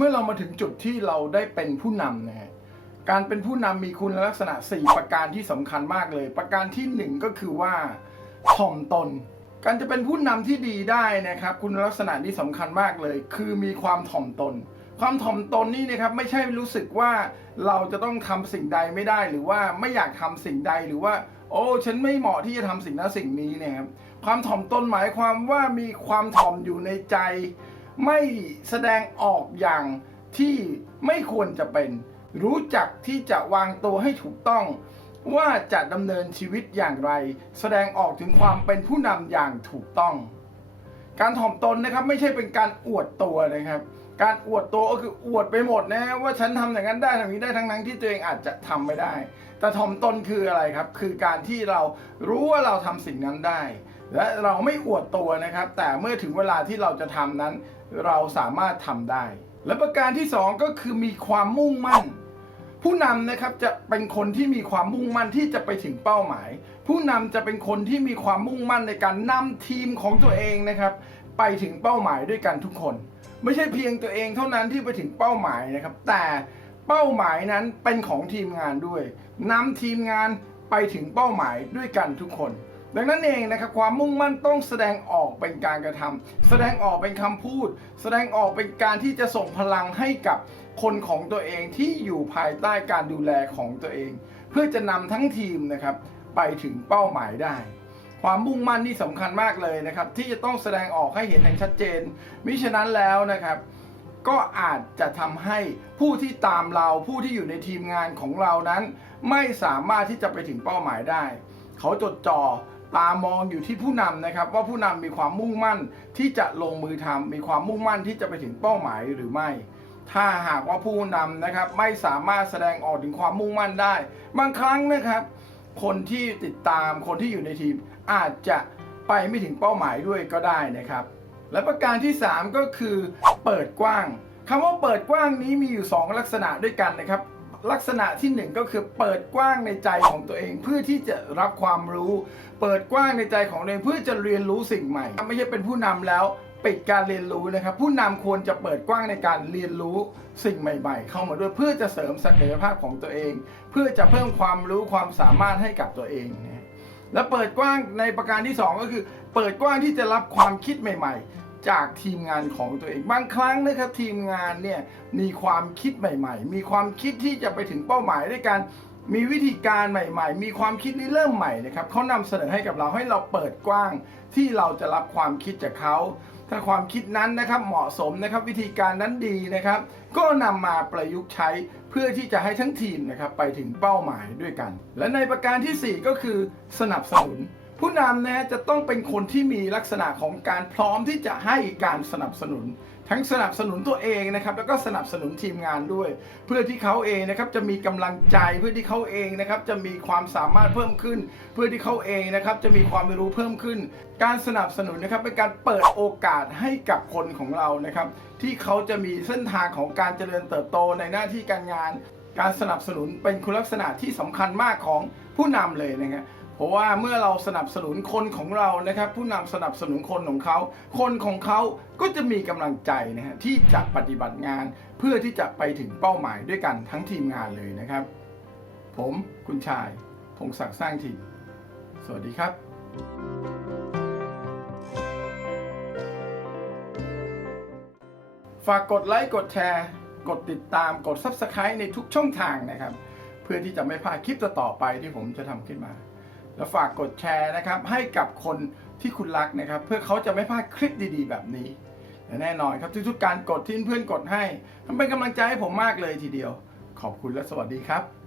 มื่อเรามาถึงจุดที่เราได้เป็นผู้นำนะฮะการเป็นผู้นำมีคุณลักษณะ 4 ประการที่สำคัญมากเลย ประการที่ 1 ก็คือว่าถ่อมตน การจะเป็นผู้นำที่ดีได้นะครับ คุณลักษณะที่สำคัญมากเลย คือมีความถ่อมตน ความถ่อมตนนี่นะครับไม่ใช่รู้สึกว่าเราจะต้องทำสิ่งใดไม่ได้ หรือว่าไม่อยากทำสิ่งใดหรือว่า โอ้ฉันไม่เหมาะที่จะทำสิ่งนั้นสิ่งนี้เนะครับความถ่อมตนหมายความว่ามีความถ่อมอยู่ในใจ ไม่แสดงออกอย่างที่ไม่ควรจะเป็น รู้จักที่จะวางตัวให้ถูกต้อง ว่าจะดำเนินชีวิตอย่างไร แสดงออกถึงความเป็นผู้นำอย่างถูกต้อง การถ่อมตนนะครับไม่ใช่เป็นการอวดตัวนะครับ การอวดตัวก็คืออวดไปหมดนะว่าฉันทำอย่างนั้นได้ทำอย่างนี้ได้ทั้งนั้นที่ตัวเองอาจจะทำไม่ได้ แต่ถ่อมตนคืออะไรครับ คือการที่เรารู้ว่าเราทำสิ่งนั้นได้และเราไม่อวดตัวนะครับ แต่เมื่อถึงเวลาที่เราจะทำนั้น เราสามารถทำได้ และประการที่สองก็คือมีความมุ่งมั่น ผู้นำนะครับจะเป็นคนที่มีความมุ่งมั่นที่จะไปถึงเป้าหมาย ผู้นำจะเป็นคนที่มีความมุ่งมั่นในการนำทีมของตัวเองนะครับ ไปถึงเป้าหมายด้วยกันทุกคน ไม่ใช่เพียงตัวเองเท่านั้นที่ไปถึงเป้าหมายนะครับ แต่เป้าหมายนั้นเป็นของทีมงานด้วยนำทีมงานไปถึงเป้าหมายด้วยกันทุกคน ดังนั้นเองนะครับความมุ่งมั่นต้องแสดงออกเป็นการกระทำแสดงออกเป็นคำพูด แสดงออกเป็นการที่จะส่งพลังให้กับคนของตัวเองที่อยู่ภายใต้การดูแลของตัวเอง เพื่อจะนำทั้งทีมนะครับไปถึงเป้าหมายได้ ความมุ่งมั่นนี่สำคัญมากเลยนะครับ ที่จะต้องแสดงออกให้เห็นอย่างชัดเจน มิฉะนั้นแล้วนะครับ ก็อาจจะทำให้ผู้ที่ตามเราผู้ที่อยู่ในทีมงานของเรานั้น ไม่สามารถที่จะไปถึงเป้าหมายได้ เขาจดจ่อ ตามองอยู่ที่ผู้นำนะครับ ว่าผู้นำมีความมุ่งมั่นที่จะลงมือทำมีความมุ่งมั่นที่จะไปถึงเป้าหมายหรือไม่ ถ้าหากว่าผู้นำนะครับไม่สามารถแสดงออกถึงความมุ่งมั่นได้ บางครั้งนะครับ คนที่ติดตามคนที่อยู่ในทีมอาจจะไปไม่ถึงเป้าหมายด้วยก็ได้นะครับ และประการที่ 3 ก็คือเปิดกว้างคำว่าเปิดกว้างนี้มีอยู่ 2 ลักษณะด้วยกันนะครับ ลักษณะที่ 1 ก็คือเปิดกว้างในใจของตัวเอง เพื่อที่จะรับความรู้ เปิดกว้างในใจของตัวเองเพื่อจะเรียนรู้สิ่งใหม่ ไม่ใช่เป็นผู้นำแล้วปิดการเรียนรู้นะครับ ผู้นำควรจะเปิดกว้างในการเรียนรู้สิ่งใหม่ ๆ เข้ามาด้วยเพื่อจะเสริมศักยภาพของตัวเอง เพื่อจะเพิ่มความรู้ความสามารถให้กับตัวเองนะและเปิดกว้างในประการที่ 2 ก็คือ เปิดกว้างที่จะรับความคิดใหม่ ๆ จากทีมงานของตัวเองบางครั้งนะครับทีมงานเนี่ยมีความคิดใหม่ ๆ มีความคิดที่จะไปถึงเป้าหมายด้วยกันมีวิธีการใหม่ ๆ มีความคิดที่เริ่มใหม่นะครับเขานำเสนอให้กับเราให้เราเปิดกว้างที่เราจะรับความคิดจากเขา ถ้าความคิดนั้นนะครับเหมาะสมนะครับวิธีการนั้นดีนะครับ ก็นำมาประยุกต์ใช้เพื่อที่จะให้ทั้งทีมนะครับไปถึงเป้าหมายด้วยกัน และในประการทีสี่4 ก็คือสนับสนุน ผู้นำนะจะต้องเป็นคนที่มีลักษณะของการพร้อมที่จะให้การสนับสนุน ทั้งสนับสนุนตัวเองนะครับ แล้วก็สนับสนุนทีมงานด้วย เพื่อที่เขาเองนะครับจะมีกำลังใจเพื่อที่เขาเองนะครับจะมีความสามารถเพิ่มขึ้น เพื่อที่เขาเองนะครับจะมีความรู้เพิ่มขึ้น การสนับสนุนนะครับเป็นการเปิดโอกาสให้กับคนของเรานะครับ ที่เขาจะมีเส้นทางของการเจริญเติบโตในหน้าที่การงาน การสนับสนุนเป็นคุณลักษณะที่สำคัญมากของผู้นำเลยนะครับ เพราะว่าเมื่อเราสนับสนุนคนของเรานะครับ ผู้นำสนับสนุนคนของเขา คนของเขาก็จะมีกำลังใจนะฮะที่จะปฏิบัติงาน เพื่อที่จะไปถึงเป้าหมายด้วยกันทั้งทีมงานเลยนะครับ ผมคุณชายพงศักดิ์สร้างถิ่น สวัสดีครับ ฝากกดไลค์กดแชร์ กดติดตามกด Subscribe ในทุกช่องทางนะครับ เพื่อที่จะไม่พลาดคลิปต่อๆไปที่ผมจะทำขึ้นมา แล้วฝากกดแชร์นะครับ ให้กับคนที่คุณรักนะครับ เพื่อเขาจะไม่พลาดคลิปดีๆ แบบนี้และแน่นอนครับทุกๆการกดที่เพื่อนกดให้มันเป็นกำลังใจให้ผมมากเลยทีเดียว ขอบคุณและสวัสดีครับ